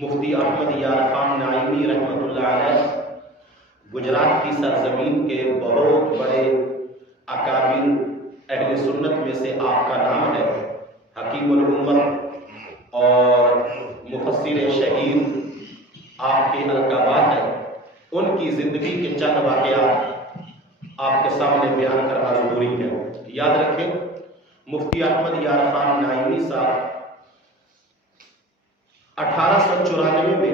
مفتی احمد یار خان نعیمی رحمۃ اللہ علیہ گجرات کی سرزمین کے بہت بڑے اکابر اہل سنت میں سے آپ کا نام ہے۔ حکیم الامت اور مفسر شہیر آپ کے القابات ہیں۔ ان کی زندگی کے چند واقعات آپ کے سامنے بیان کرنا ضروری ہے۔ یاد رکھیں، مفتی احمد یار خان نعیمی صاحب 1894 میں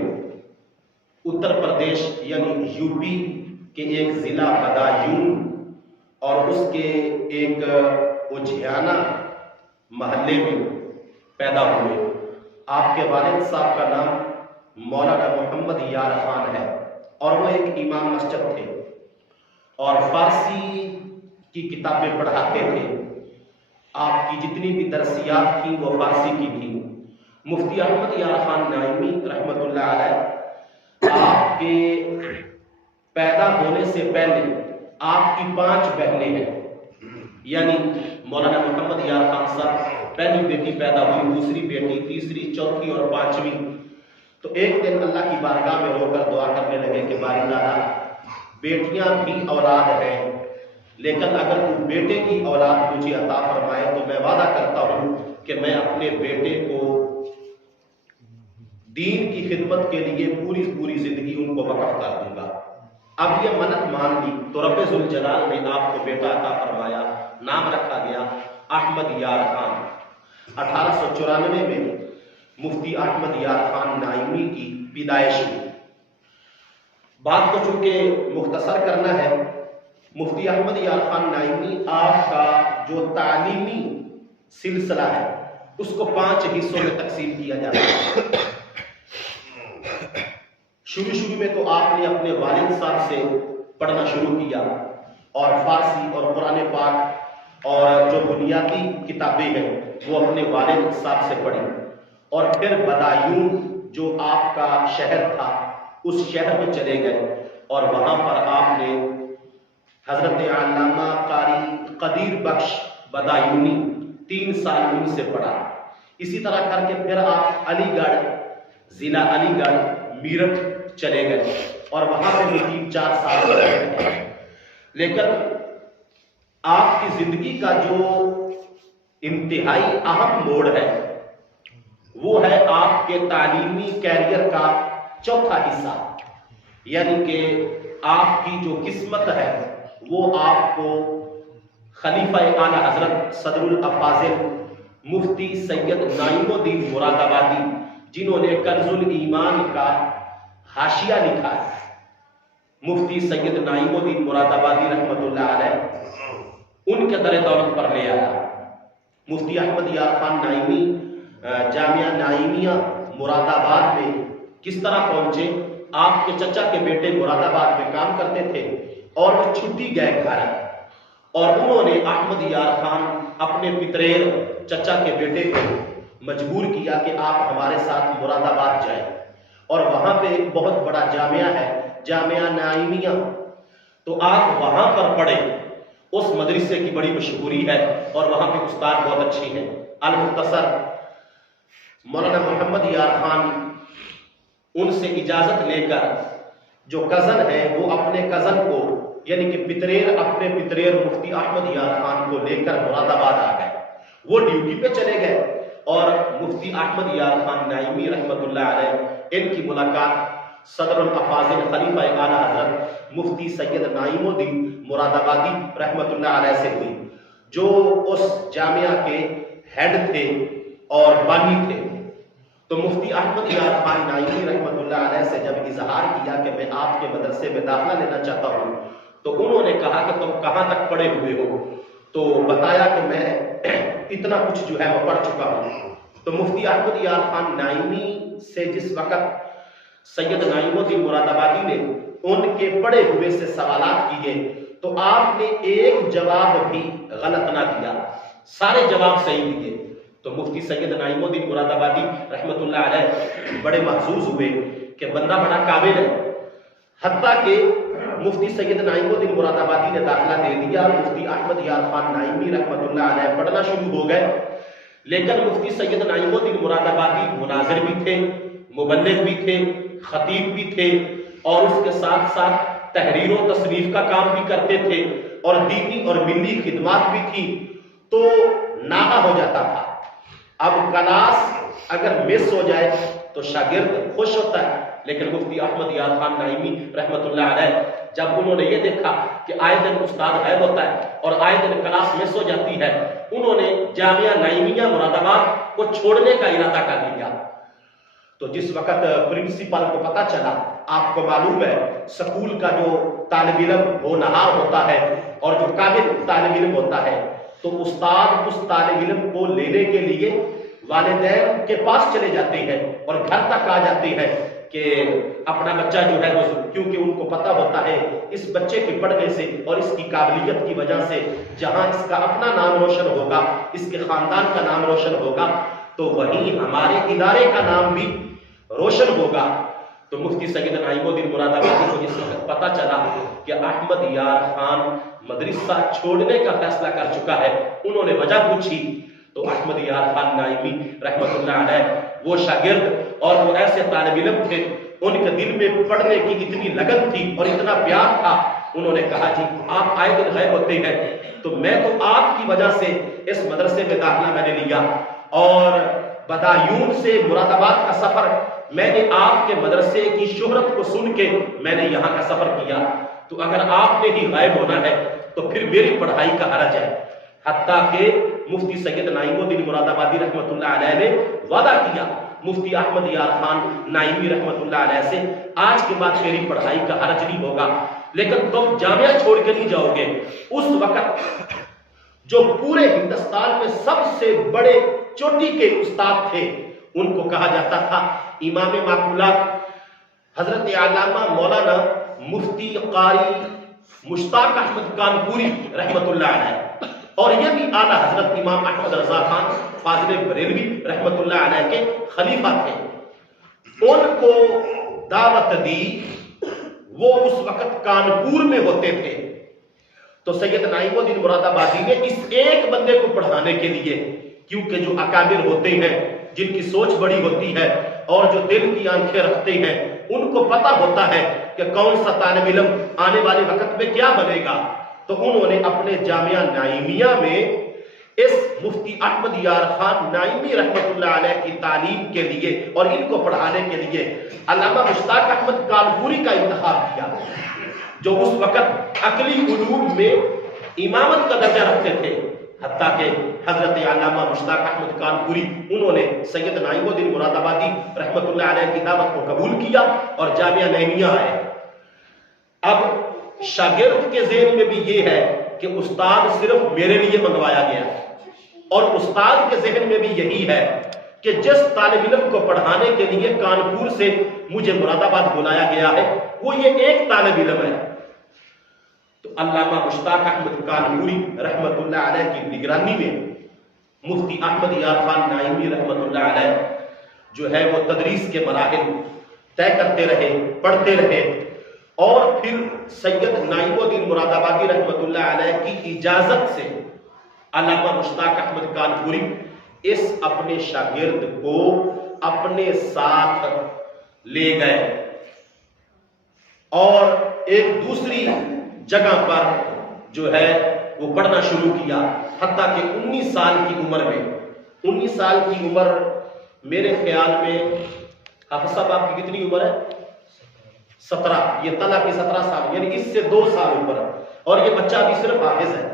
اتر پردیش یعنی یو پی کے ایک ضلع بدایون اور اس کے ایک اجھیانہ محلے میں پیدا ہوئے۔ آپ کے والد صاحب کا نام مولانا محمد یار خان ہے اور وہ ایک امام مسجد تھے اور فارسی کی کتابیں پڑھاتے تھے۔ آپ کی جتنی بھی درسیات تھیں وہ فارسی کی تھیں۔ مفتی احمد یار خان نعیمی رحمۃ اللہ علیہ آپ کے پیدا ہونے سے پہلے آپ کی 5 بہنیں ہیں، یعنی مولانا محمد یار خان صاحب پہلی بیٹی پیدا ہوئی، دوسری بیٹی، تیسری، چوتھی اور 5ویں۔ تو ایک دن اللہ کی بارگاہ میں رو کر دعا کرنے لگے کہ باری تعالیٰ، بیٹیاں بھی اولاد ہیں، لیکن اگر تو بیٹے کی اولاد مجھے عطا فرمائے تو میں وعدہ کرتا ہوں کہ میں اپنے بیٹے کو دین کی خدمت کے لیے پوری زندگی ان کو وقف کر دوں گا۔ اب یہ منت مان لی تو رب ذوالجلال نے آپ کو بیٹا عطا فرمایا، نام رکھا گیا احمد یار خان۔ 1894 میں مفتی احمد یار خان نعیمی کی پیدائش ہوئی۔ بات کو چونکہ مختصر کرنا ہے، مفتی احمد یار خان نعیمی آپ کا جو تعلیمی سلسلہ ہے اس کو 5 حصوں میں تقسیم کیا جاتا ہے۔ شروع میں تو آپ نے اپنے والد صاحب سے پڑھنا شروع کیا اور فارسی اور قرآن پاک اور جو بنیادی کتابیں ہیں وہ اپنے والد صاحب سے پڑھی، اور پھر بدایون جو آپ کا شہر تھا اس شہر میں چلے گئے اور وہاں پر آپ نے حضرت علامہ قاری قدیر بخش بدایونی 3 سال ان سے پڑھا۔ اسی طرح کر کے پھر آپ علی گڑھ، ضلع علی گڑھ میرٹھ چلے گئے اور وہاں پہ بھی 3-4 سال رہے۔ لیکن آپ کی زندگی کا جو انتہائی اہم موڑ ہے وہ ہے آپ کے تعلیمی کیریئر کا چوتھا حصہ، یعنی کہ آپ کی جو قسمت ہے وہ آپ کو خلیفہ اعلیٰ حضرت صدر الافاضل مفتی سید نعیم الدین مراد آبادی، جنہوں نے کنز الایمان کا حاشیہ لکھا ہے، مفتی سید نعیم الدین مراد آبادی رحمۃ اللہ علیہ، ان کے در دولت پر لے آیا۔ مفتی احمد یار خان نعیمی جامعہ نعیمیہ مراد آباد میں کس طرح پہنچے؟ آپ کے چچا کے بیٹے مراد آباد میں کام کرتے تھے اور وہ چھٹی گئے گھر، اور انہوں نے احمد یار خان اپنے پتریر چچا کے بیٹے کو مجبور کیا کہ آپ ہمارے ساتھ مراد آباد جائیں، اور وہاں پہ ایک بہت بڑا جامعہ ہے، جامعہ نعیمیہ، تو آپ وہاں پر پڑھیں۔ اس مدرسے کی بڑی مشہوری ہے اور وہاں پہ استاد بہت اچھی ہیں۔ المختصر مولانا محمد یار خان ان سے اجازت لے کر جو کزن ہے وہ اپنے کزن کو یعنی کہ پتریر اپنے پتریر مفتی احمد یار خان کو لے کر مراد آباد آ گئے۔ وہ ڈیوٹی پہ چلے گئے اور مفتی احمد یار خان نعیمی رحمۃ اللہ علیہ ان کی ملاقات صدر الافاضل خلیفہ اعلیٰ حضرت مفتی سید نعیم الدین مراد آبادی رحمۃ اللہ علیہ سے ہوئی، جو اس جامعہ کے ہیڈ تھے اور بانی تھے۔ تو مفتی احمد یار خان نعیمی رحمۃ اللہ علیہ سے جب اظہار کیا کہ میں آپ کے مدرسے میں داخلہ لینا چاہتا ہوں، تو انہوں نے کہا کہ تم کہاں تک پڑھے ہوئے ہو؟ تو بتایا کہ میں اتنا کچھ جو ہے وہ پڑھ چکا ہوں۔ تو مفتی احمد یار خان نعیمی سے جس وقت سید نعیم الدین مراد آبادی نے ان کے پڑھے ہوئے سے سوالات کیے تو آپ نے ایک جواب بھی غلط نہ دیا، سارے جواب صحیح دیے۔ تو مفتی سید نعیم الدین مراد آبادی رحمۃ اللہ علیہ بڑے محظوظ ہوئے کہ بندہ بڑا قابل ہے، حتیٰ کہ مفتی سید نعیم الدین مراد آبادی نے داخلہ دے دیا۔ مفتی احمد یار خان نعیمی رحمۃ اللہ علیہ پڑھنا شروع ہو گئے، لیکن مفتی سید نعیم الدین مراد آبادی مناظر بھی تھے، مبلغ بھی تھے، خطیب بھی تھے، اور اس کے ساتھ ساتھ تحریر و تصنیف کا کام بھی کرتے تھے، اور دینی اور ملی خدمات بھی تھی، تو ناغہ ہو جاتا تھا۔ اب کلاس اگر مس ہو جائے تو شاگرد خوش ہوتا ہے، لیکن مفتی احمد یار خان نعیمی رحمۃ اللہ علیہ جب انہوں نے یہ دیکھا کہ آئے دن استاد غائب ہوتا ہے اور آئے دن کلاس مس ہو جاتی ہے، انہوں نے جامعہ نعیمیہ مراد آباد کو چھوڑنے کا ارادہ کر لیا۔ تو جس وقت پرنسپل کو پتا چلا، آپ کو معلوم ہے سکول کا جو طالب علم ہونہار ہوتا ہے اور جو قابل طالب علم ہوتا ہے، تو استاد اس طالب علم کو لینے کے لیے والدین کے پاس چلے جاتے ہیں اور گھر تک آ جاتے ہیں کہ اپنا بچہ جو ہے وہ، کیونکہ ان کو پتا ہوتا ہے اس بچے کے پڑھنے سے اور اس کی قابلیت کی وجہ سے جہاں اس کا اپنا نام روشن ہوگا، اس کے خاندان کا نام روشن ہوگا، تو وہیں ہمارے ادارے کا نام بھی روشن ہوگا۔ تو مفتی سید نعیم الدین مراد آبادی کو جس وقت پتا چلا کہ احمد یار خان مدرسہ چھوڑنے کا فیصلہ کر چکا ہے، انہوں نے وجہ پوچھی، تو احمد یار خان نعیمی رحمۃ اللہ علیہ وہ شاگرد اور وہ ایسے طالب علم تھے، ان کے دل میں پڑھنے کی اتنی لگن تھی اور اتنا پیار تھا، انہوں نے کہا جی آپ آئے دن غائب ہوتے ہیں، تو میں تو آپ کی وجہ سے اس مدرسے میں داخلہ میں نے لیا، اور بدایون سے مراد آباد کا سفر میں نے آپ کے مدرسے کی شہرت کو سن کے میں نے یہاں کا سفر کیا، تو اگر آپ نے ہی غائب ہونا ہے تو پھر میری پڑھائی کا حرج ہے۔ حتیٰ کہ مفتی سید نعیم الدین مراد آبادی رحمۃ اللہ علیہ نے وعدہ کیا مفتی احمد یار خان نعیمی رحمۃ اللہ علیہ سے، آج کے بعد میری پڑھائی کا حرج نہیں ہوگا، لیکن تم جامعہ چھوڑ کے نہیں جاؤ گے۔ اس وقت جو پورے ہندوستان میں سب سے بڑے چوٹی کے استاد تھے، ان کو کہا جاتا تھا امام معقولات حضرت علامہ مولانا مفتی قاری مشتاق احمد کانپوری رحمۃ اللہ علیہ، اور یہ بھی اعلیٰ حضرت امام احمد رضا خان فاضل بریلوی رحمۃ اللہ علیہ کے خلیفہ تھے۔ ان کو دعوت دی، وہ اس وقت کانپور میں ہوتے تھے، تو سید نعیم الدین مراد آبادی نے اس ایک بندے کو پڑھانے کے لیے، کیونکہ جو اکابر ہوتے ہیں جن کی سوچ بڑی ہوتی ہے اور جو دل کی آنکھیں رکھتے ہیں، ان کو پتا ہوتا ہے کہ کون سا طالب علم آنے والے وقت میں کیا بنے گا، تو انہوں نے اپنے جامعہ نعیمیہ میں اس مفتی احمد یار خان نعیمی رحمۃ اللہ علیہ کی تعلیم کے لیے اور ان کو پڑھانے کے لیے علامہ مشتاق احمد کانپوری کا انتخاب کیا، جو اس وقت عقلی علوم میں امامت کا درجہ رکھتے تھے۔ حتیٰ کہ حضرت علامہ مشتاق احمد کانپوری انہوں نے سید نعیم الدین مراد آبادی رحمۃ اللہ علیہ کی دعوت کو قبول کیا اور جامعہ نعیمیہ آئے۔ اب شاگرد کے ذہن میں بھی یہ ہے کہ استاد صرف میرے لیے منگوایا گیا، اور استاد کے ذہن میں بھی یہی ہے کہ جس طالب علم کو پڑھانے کے لیے کانپور سے مجھے مراد آباد بلایا گیا ہے وہ یہ ایک طالب علم ہے۔ تو علامہ مشتاق احمد کانپوری رحمۃ اللہ علیہ کی نگرانی میں مفتی احمد یار خان نعیمی رحمۃ اللہ علیہ جو ہے وہ تدریس کے مراحل طے کرتے رہے، پڑھتے رہے، اور پھر سید نعیم الدین مراد آبادی رحمۃ اللہ علیہ کی اجازت سے علامہ مشتاق احمد کانپوری اس اپنے شاگرد کو اپنے ساتھ لے گئے اور ایک دوسری جگہ پر جو ہے وہ پڑھنا شروع کیا، حتیٰ کہ 19 سال کی عمر میں، 19 سال کی عمر میرے خیال میں، حافظ صاحب آپ کی کتنی عمر ہے؟ 17، یہ طلع کی 17 سال، یعنی اس سے 2 سال اوپر، اور یہ بچہ بھی صرف حافظ ہے،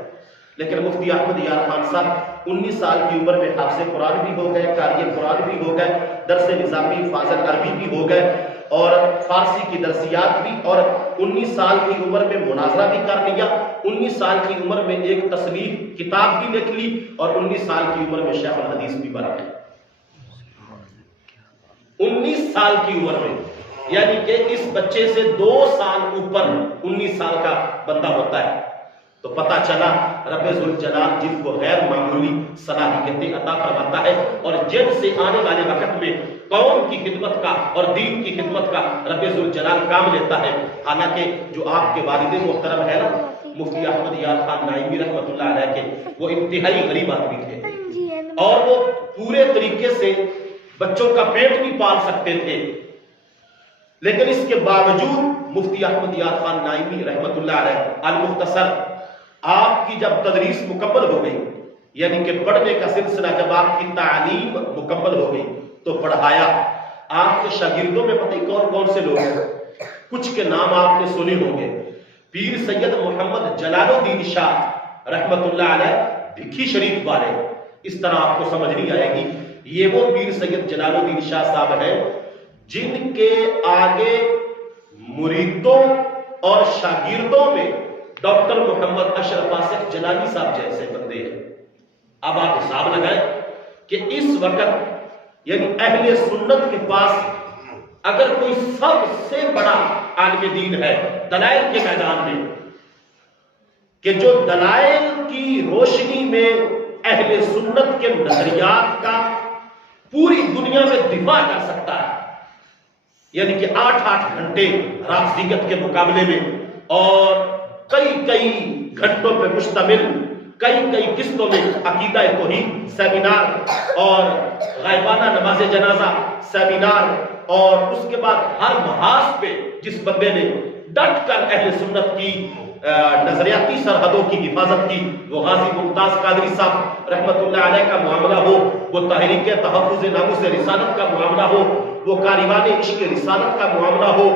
لیکن مفتی احمد یار خان صاحب 19 سال کی عمر میں حافظ قرآن بھی ہو گئے، قاری قرآن بھی ہو گئے، درس نظامی فاضل عربی بھی ہو گئے، اور فارسی کی درسیات بھی، اور 19 سال کی عمر میں مناظرہ بھی کر لیا، 19 سال کی عمر میں ایک تصنیف کتاب بھی لکھ لی، اور 19 سال کی عمر میں شیخ الحدیث بھی بن گئے۔ 19 سال کی عمر میں، یعنی کہ اس بچے سے 2 سال اوپر 19 سال کا بندہ ہوتا ہے، تو پتا چلا رب ذوالجلال جن کو غیر معمولی صلاحیتیں عطا فرماتا ہے اور جن سے آنے والے وقت میں قوم کی خدمت کا اور دین کی خدمت کا رب ذوالجلال کام لیتا ہے۔ حالانکہ جو آپ کے والد محترم ہے نا مفتی احمد یار خان نعیمی رحمۃ اللہ علیہ کے، وہ انتہائی غریب آدمی تھے، اور وہ پورے طریقے سے بچوں کا پیٹ بھی پال سکتے تھے، لیکن اس کے باوجود مفتی احمد یار خان نائمی رحمت اللہ علیہ المختصر آپ کی جب تدریس مکمل ہو گئی، یعنی کہ پڑھنے کا سلسلہ جب آپ کی تعلیم مکمل ہو گئی تو پڑھایا۔ آپ کے شاگردوں میں پتہ کون کون سے لوگ ہیں؟ کچھ کے نام آپ نے سنے ہوں گے۔ پیر سید محمد جلال الدین شاہ رحمت اللہ علیہ بھکھی شریف والے، اس طرح آپ کو سمجھ نہیں آئے گی، یہ وہ پیر سید جلال الدین شاہ صاحب ہیں جن کے آگے مریدوں اور شاگردوں میں ڈاکٹر محمد اشرف آصف جلالی صاحب جیسے بندے ہیں۔ اب آپ حساب لگائیں کہ اس وقت یعنی اہل سنت کے پاس اگر کوئی سب سے بڑا عالم دین ہے دلائل کے میدان میں، کہ جو دلائل کی روشنی میں اہل سنت کے نظریات کا پوری دنیا میں دفاع کر سکتا ہے، یعنی کہ 8 گھنٹے رافضیت کے مقابلے میں اور کئی گھنٹوں پہ مشتمل کئی قسطوں میں عقیدہ توحید سیمینار اور غائبانہ نماز جنازہ سیمینار، اور اس کے بعد ہر محاذ پہ جس بندے نے ڈٹ کر اہل سنت کی نظریاتی سرحدوں کی حفاظت کی، وہ غازی ممتاز قادری صاحب رحمت اللہ علیہ کا معاملہ ہو، وہ تحریک تحفظ ناموس رسالت کا معاملہ ہو، وہ کاروان عشق رسالت کا معاملہ ہو،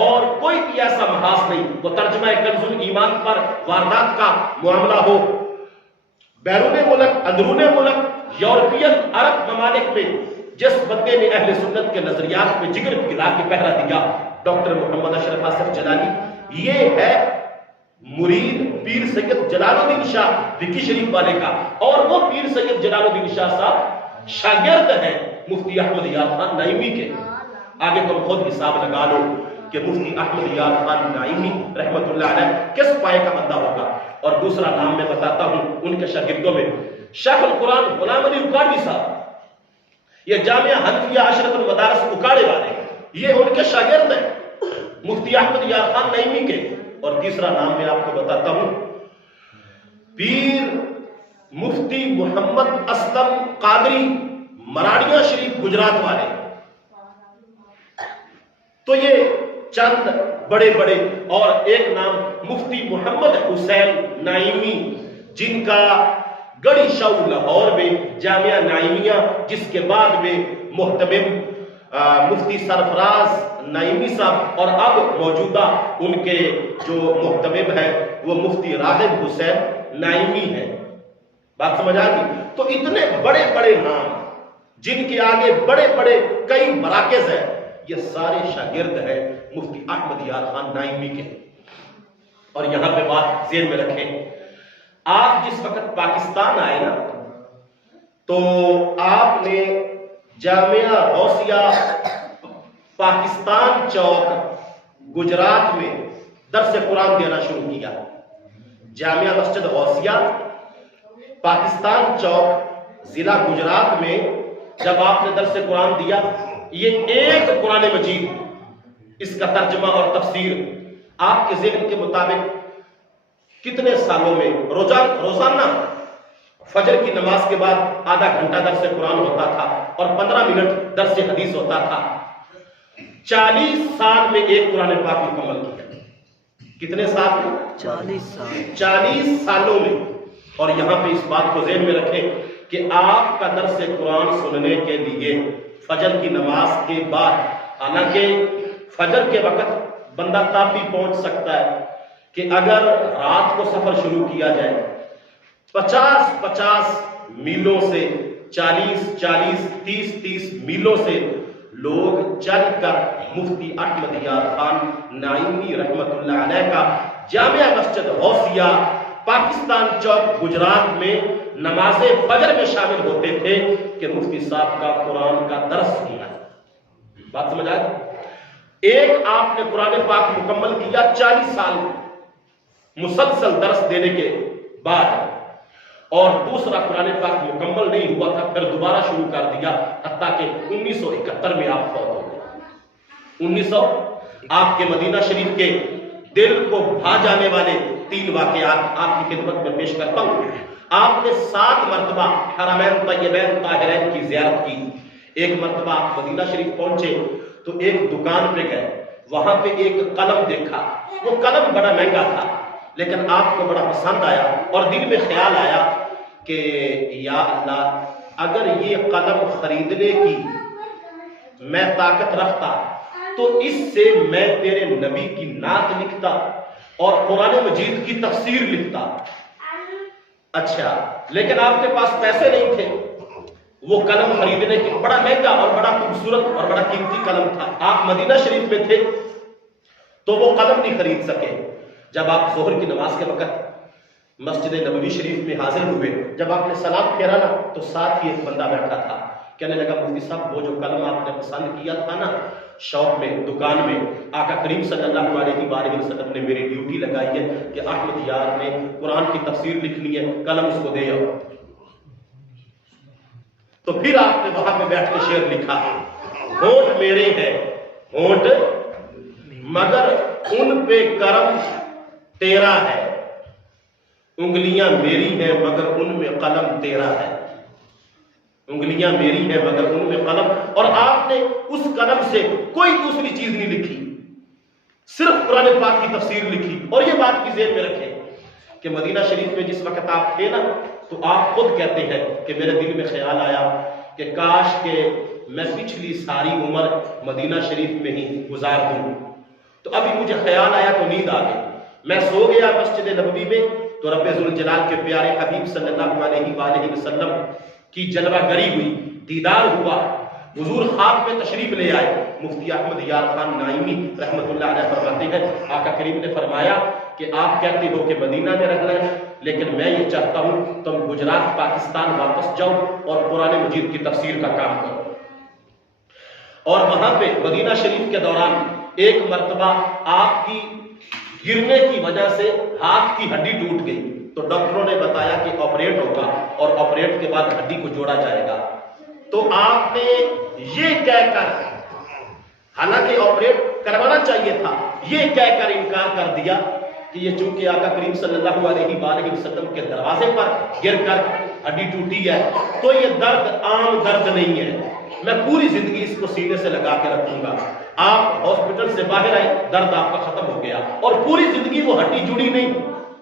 اور کوئی بھی ایسا محاذ نہیں، وہ ترجمہ کنز الایمان پر واردات کا معاملہ ہو، بیرون ملک اندرون ملک یورپین عرب ممالک میں جس بندے نے اہل سنت کے نظریات میں جگر پگھلا کے پہرا دیا، ڈاکٹر محمد اشرف آصف جلالی، یہ ہے مرید پیر سید جلال الدین شاہ بھکھی شریف والے کا، اور وہ پیر سید جلال الدین شاہ صاحب شاگرد ہیں مفتی احمد یار خان نائمی کے۔ آگے تم خود حساب لگا لو کہ مفتی احمد یار خان نائمی رحمت اللہ علیہ کس پائے کا بندہ ہوگا۔ اور دوسرا نام میں بتاتا ہوں ان کے شاگردوں میں، شیخ القرآن غلام علی اکاڑی صاحب، یہ جامعہ حنفیہ اشرف المدارس اکاڑے والے، یہ ان کے شاگرد ہیں مفتی احمد یار خان نائمی کے۔ اور تیسرا نام میں آپ کو بتاتا ہوں، پیر مفتی محمد اسلم قادری مراڑیاں شریف گجرات والے۔ تو یہ چند بڑے بڑے، اور ایک نام مفتی محمد حسین نائمی جن کا گڑی شو لاہور میں جامعہ نائمیہ، جس کے بعد میں محتمم مفتی سرفراز نائمی صاحب، اور اب موجودہ ان کے جو محتمم ہے وہ مفتی راغب حسین نائمی ہیں۔ بات سمجھ آ گئی؟ تو اتنے بڑے بڑے نام جن کے آگے بڑے بڑے کئی مراکز ہیں، یہ سارے شاگرد ہیں مفتی احمد یار خان نائمی کے۔ اور یہاں پہ بات ذہن میں رکھیں، آپ جس وقت پاکستان آئے نا تو آپ نے جامعہ غوثیہ پاکستان چوک گجرات میں درس قرآن دینا شروع کیا۔ جامعہ مسجد غوثیہ پاکستان چوک ضلع گجرات میں جب آپ نے درس قرآن دیا، یہ ایک قرآن مجید اس کا ترجمہ اور تفسیر آپ کے ذہن کے مطابق کتنے سالوں میں روزانہ فجر کی نماز کے بعد آدھا گھنٹہ درس قرآن ہوتا تھا اور 15 منٹ درس حدیث ہوتا تھا، 40 سال میں ایک قرآن پاک مکمل کیا۔ کتنے سال میں؟ 40 سالوں میں۔ اور یہاں پہ اس بات کو ذہن میں رکھیں کہ آپ کا درس قرآن سننے کے لیے فجر کی نماز کے بعد، حالانکہ فجر کے وقت بندہ کافی پہنچ سکتا ہے کہ اگر رات کو سفر شروع کیا جائے 50 میلوں سے، 40 30 میلوں سے لوگ چل کر مفتی احمد یار خان نائمی رحمت اللہ علیہ کا جامعہ مسجد غوثیہ پاکستان چوک گجرات میں نماز فجر میں شامل ہوتے تھے کہ مفتی صاحب کا قرآن کا درس سننا ہے۔ بات سمجھ آئے؟ ایک آپ نے قرآن پاک مکمل کیا 40 سال مسلسل درس دینے کے بعد، اور دوسرا قرآن پاک مکمل نہیں ہوا تھا، پھر دوبارہ شروع کر دیا، حتیٰ کہ 1971 میں آپ فوت ہو گئے۔ 1900 آپ کے مدینہ شریف کے دل کو بھا جانے والے 3 واقعات آپ کی خدمت میں پیش کرتا ہوں۔ آپ نے 7 مرتبہ حرمین طیبین طاہرین کی زیارت کی۔ ایک مرتبہ آپ مدینہ شریف پہنچے تو ایک دکان پہ گئے، وہاں پہ ایک قلم دیکھا، وہ قلم بڑا مہنگا تھا لیکن آپ کو بڑا پسند آیا اور دل میں خیال آیا کہ یا اللہ اگر یہ قلم خریدنے کی میں طاقت رکھتا تو اس سے میں تیرے نبی کی نعت لکھتا اور قرآن مجید کی تفسیر لکھتا۔ اچھا، لیکن آپ کے پاس پیسے نہیں تھے وہ قلم خریدنے کے، بڑا مہنگا اور بڑا خوبصورت اور بڑا قیمتی قلم تھا، آپ مدینہ شریف میں تھے تو وہ قلم نہیں خرید سکے۔ جب آپ ظہر کی نماز کے وقت مسجد نبوی شریف میں حاضر ہوئے، جب آپ نے سلام پھیرا نا تو ساتھ ہی ایک بندہ بیٹھا تھا، کہنے لگا مفتی صاحب وہ جو قلم آپ نے پسند کیا تھا نا شاپ میں، دکان میں، آقا کریم صلی اللہ علیہ وآلہ وسلم نے میری ڈیوٹی لگائی ہے کہ احمد یار نے قرآن کی تفسیر لکھنی ہے، قلم اس کو دے آؤ۔ تو پھر آپ نے وہاں پہ بیٹھ کے شعر لکھا، ہونٹ میرے ہیں ہونٹ مگر ان پہ کرم تیرا ہے، انگلیاں میری ہیں مگر ان میں قلم تیرا ہے، انگلیاں میری ہیں مگر ان میں قلم۔ اور آپ نے اس قلم سے کوئی دوسری چیز نہیں لکھی، صرف قرآن پاک کی تفسیر لکھی۔ اور یہ بات بھی ذہن میں رکھیں کہ مدینہ شریف میں جس وقت آپ تھے نا تو آپ خود کہتے ہیں کہ میرے دل میں خیال آیا کہ کاش کہ میں پچھلی ساری عمر مدینہ شریف میں ہی گزار دوں۔ تو ابھی مجھے خیال آیا تو نیند آ گئی، میں سو گیا مسجد نبوی میں تو رب ذوالجلال کے پیارے حبیب صلی اللہ علیہ وآلہ وسلم کی جلوہ گری ہوئی، دیدار ہوا، حضور خواب میں تشریف لے آئے۔ مفتی احمد یار خان نائمی رحمت اللہ علیہ فرماتے ہیں آقا کریم نے فرمایا کہ آپ کہتے ہو کہ مدینہ میں رہنا ہے لیکن میں یہ چاہتا ہوں تم گجرات پاکستان واپس جاؤ اور قرآن مجید کی تفسیر کا کام کرو۔ اور وہاں پہ مدینہ شریف کے دوران ایک مرتبہ آپ کی گرنے کی وجہ سے ہاتھ کی ہڈی ٹوٹ گئی تو ڈاکٹروں نے بتایا کہ آپریٹ ہوگا اور آپریٹ کے بعد ہڈی کو جوڑا جائے گا۔ تو آپ نے یہ کہہ کر، حالانکہ آپریٹ کروانا چاہیے تھا، یہ کہہ کر انکار کر دیا کہ یہ چونکہ آقا کریم صلی اللہ علیہ وآلہ وسلم کے دروازے پر گر کر ہڈی ٹوٹی ہے تو یہ درد عام درد نہیں ہے، میں پوری زندگی اس کو سینے سے لگا کے رکھوں گا۔ آپ ہاسپٹل سے باہر آئے، درد آپ کا ختم ہو گیا اور پوری زندگی وہ ہڈی جڑی نہیں،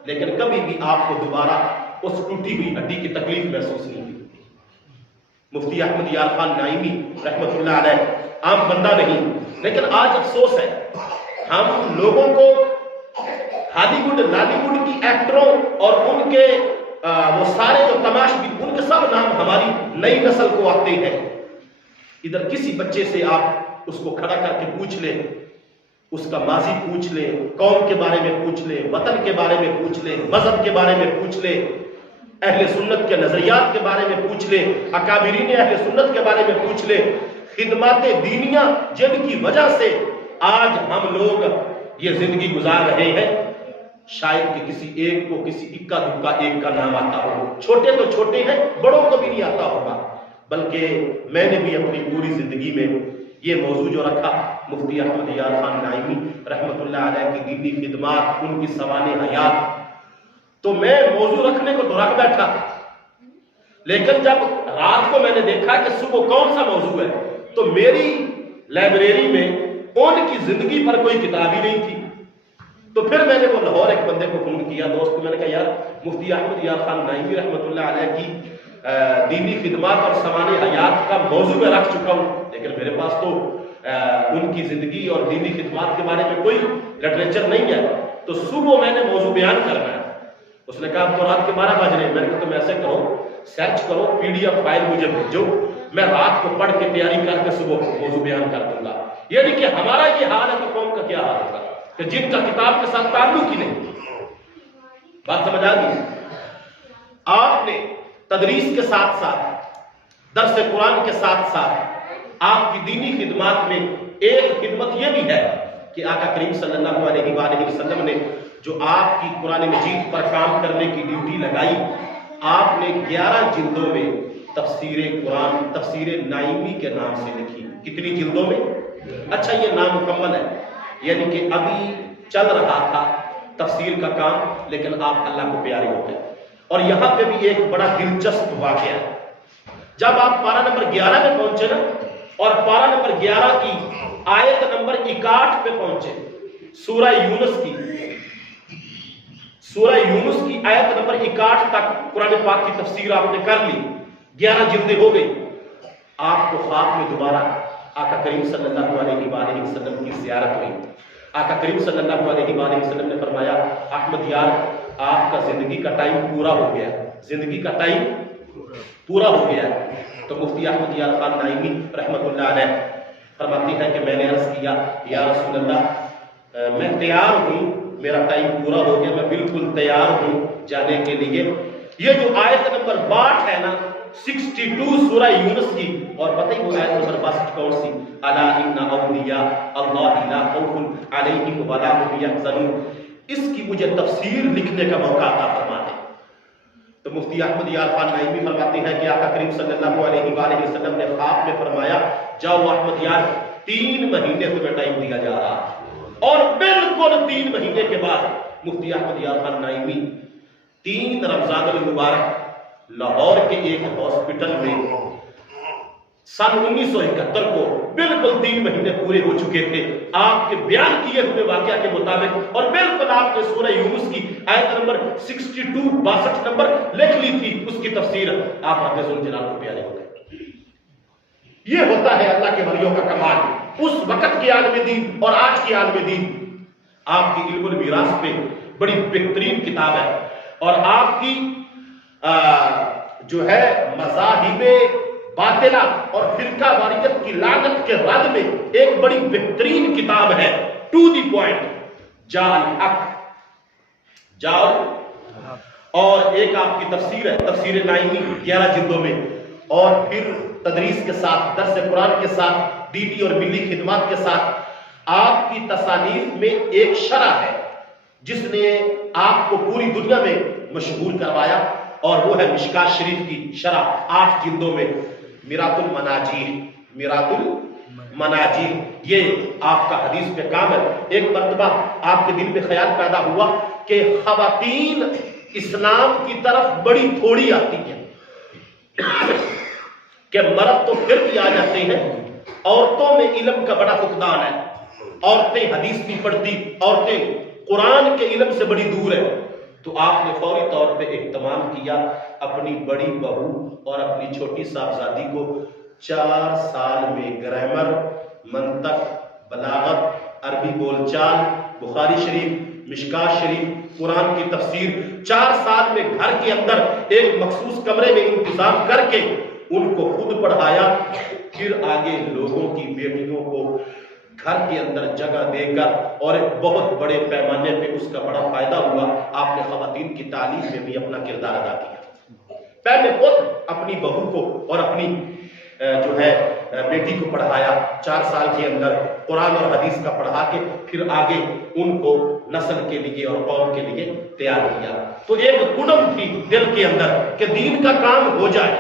لیکن کبھی بھی آپ کو دوبارہ اس ٹوٹی ہوئی ہڈی کی تکلیف محسوس نہیں ہوئی۔ مفتی احمد یار خان نائمی رحمت اللہ علیہ عام بندہ نہیں، لیکن آج افسوس ہے ہم لوگوں کو ہالی ووڈ لالی ووڈ کی ایکٹروں اور ان کے وہ سارے جو تماشبین، ان کے سب نام ہماری نئی نسل کو آتے ہیں۔ ادھر کسی بچے سے آپ اس کو کھڑا کر کے پوچھ لیں، اس کا ماضی پوچھ لیں، قوم کے بارے میں پوچھ لیں، وطن کے بارے میں پوچھ لیں، مذہب کے بارے میں پوچھ لیں، اہل سنت کے نظریات کے بارے میں پوچھ لیں، اکابرین اہل سنت کے بارے میں پوچھ لیں، خدمات دینیہ جن کی وجہ سے آج ہم لوگ یہ زندگی گزار رہے ہیں، شاید کہ کسی ایک کو کسی اکا دکا ایک کا نام آتا ہو، چھوٹے تو چھوٹے ہیں، بڑوں کو بھی نہیں آتا ہوگا۔ بلکہ میں نے بھی اپنی پوری زندگی میں یہ موضوع جو رکھا مفتی احمد یار خان نائمی رحمت اللہ علیہ کی دینی خدمات، ان کی سوانح حیات، تو میں موضوع رکھنے کو تو رکھ بیٹھا، لیکن جب رات کو میں نے دیکھا کہ صبح کون سا موضوع ہے تو میری لائبریری میں ان کی زندگی پر کوئی کتاب ہی نہیں تھی۔ تو پھر میں نے وہ لاہور ایک بندے کو فون کیا، دوست کو، میں نے کہا یار مفتی احمد یار خان نائمی رحمت اللہ علیہ کی دینی خدمات اور سوانح حیات کا موضوع میں رکھ چکا ہوں، لیکن میرے پاس تو ان کی زندگی اور دینی خدمات کے بارے میں کوئی لٹریچر نہیں ہے، تو صبح میں نے موضوع بیان کرنا ہے۔ اس نے کہا اب تو رات کے 12 بج رہے ہیں۔ میں نے کہا تم ایسے کرو، سرچ کرو، PDF فائل مجھے بھیجو، میں رات کو پڑھ کے تیاری کر کے صبح موضوع بیان کر دوں گا۔ یعنی کہ ہمارا یہ حال ہے تو قوم کا کیا حال ہوگا کہ جن کا کتاب کے ساتھ تعلق ہی نہیں۔ بات سمجھ آ گئی؟ آپ نے تدریس کے ساتھ ساتھ، درس قرآن کے ساتھ ساتھ آپ کی دینی خدمات میں ایک خدمت یہ بھی ہے کہ آقا کریم صلی اللہ علیہ وآلہ وسلم نے جو آپ کی قرآن مجید پر کام کرنے کی ڈیوٹی لگائی، آپ نے 11 جلدوں میں تفسیر قرآن، تفسیر نائمی کے نام سے لکھی۔ کتنی جلدوں میں؟ اچھا یہ نامکمل ہے، یعنی کہ ابھی چل رہا تھا تفسیر کا کام، لیکن آپ اللہ کو پیارے ہو گئے۔ اور یہاں پہ بھی ایک بڑا دلچسپ واقعہ ہے، جب آپ پارہ نمبر 11 میں پہنچے نا اور پارہ نمبر 11 کی آیت نمبر 61 پہ پہنچے. سورہ یونس کی آیت نمبر 61 تک قرآن پاک کی تفسیر آپ نے کر لی. 11 جلدیں ہو گئی. آپ کو خواب میں دوبارہ آقا کریم صلی اللہ علیہ وآلہ وسلم کی زیارت ہوئی. آقا کریم صلی اللہ علیہ وآلہ وسلم نے فرمایا احمد یار آپ کا زندگی کا ٹائم پورا ہو گیا. زندگی کا ٹائم پورا ہو گیا. تو مفتی احمد یار خان نائمی رحمۃ اللہ علیہ فرماتی ہے کہ میں نے عرض کیا یا رسول اللہ میں تیار ہوں, میرا ٹائم پورا ہو گیا, میں بالکل تیار ہوں جانے کے لیے. یہ جو آیت نمبر 62 ہے نا 62 سورہ یونس کی, اور پتہ ہی وہ آیت نمبر 62 کون سی؟ الا ان اولیاء اللہ لا خوف علیہم ولا هم یحزنون. اس کی مجھے تفسیر لکھنے کا موقع عطا فرما دے. تو مفتی احمد یار خان نائمی فرماتے ہیں کہ آقا کریم صلی اللہ علیہ وآلہ وسلم نے خواب میں فرمایا جاؤ احمد یار 3 مہینے تمہیں ٹائم دیا جا رہا ہے. اور بالکل 3 مہینے کے بعد مفتی احمد یار خان نائمی 3 رمضان المبارک لاہور کے ایک ہاسپٹل میں سن 1971 کو بالکل 3 مہینے پورے ہو چکے تھے آپ کے بیان کیے ہوئے واقعہ کے مطابق, اور بالکل آپ نے سورہ یونس کی آیت نمبر 62 نمبر لکھ لی تھی. اس کی تفسیر آپ رب ذوالجلال کو پیارے ہو گئے. یہ ہوتا ہے اللہ کے ولیوں کا کمال. اس وقت کے عالم دین اور آج کے عالم دین آپ کی علم المیراث پہ بڑی بہترین کتاب ہے, اور آپ کی جو ہے مذاہب باطلہ اور فرقہ واریت کی لعنت کے رد میں ایک بڑی بہترین کتاب ہے ٹو دی پوائنٹ جال حق جال, اور ایک آپ کی تفسیر ہے تفسیر نائمی 11 جلدوں میں, اور پھر تدریس کے ساتھ درس قرآن کے ساتھ ڈی ڈی اور ملی خدمات کے ساتھ آپ کی تصانیف میں ایک شرح ہے جس نے آپ کو پوری دنیا میں مشہور کروایا, اور وہ ہے مشکات شریف کی شرح 8 جلدوں میں میرات المناجیر. یہ آپ کا حدیث پہ کام ہے. ایک مرتبہ آپ کے دل میں خیال پیدا ہوا کہ خواتین اسلام کی طرف بڑی تھوڑی آتی ہیں, کہ مرد تو پھر بھی آ جاتے ہیں, عورتوں میں علم کا بڑا فقدان ہے, عورتیں حدیث نہیں پڑھتی, عورتیں قرآن کے علم سے بڑی دور ہے. تو آپ نے فوری طور پہ اہتمام کیا, اپنی بڑی بہو اور اپنی چھوٹی صاحبزادی کو 4 سال میں گرامر, منطق, بلاغت, عربی بول چال, بخاری شریف, مشکات شریف, قرآن کی تفسیر 4 سال میں گھر کے اندر ایک مخصوص کمرے میں انتظام کر کے ان کو خود پڑھایا. پھر آگے لوگوں کی بیٹیوں کو گھر کے اندر جگہ دے کر, اور ایک بہت بڑے پیمانے پہ اس کا بڑا فائدہ ہوا. آپ نے خواتین کی تعلیم میں بھی اپنا کردار ادا کیا. پہلے خود اپنی بہو کو اور اپنی جو ہے بیٹی کو پڑھایا 4 سال کے اندر, قرآن اور حدیث کا پڑھا کے پھر آگے ان کو نسل کے لیے اور قوم کے لیے تیار کیا. تو ایک کڑم تھی دل کے اندر کہ دین کا کام ہو جائے,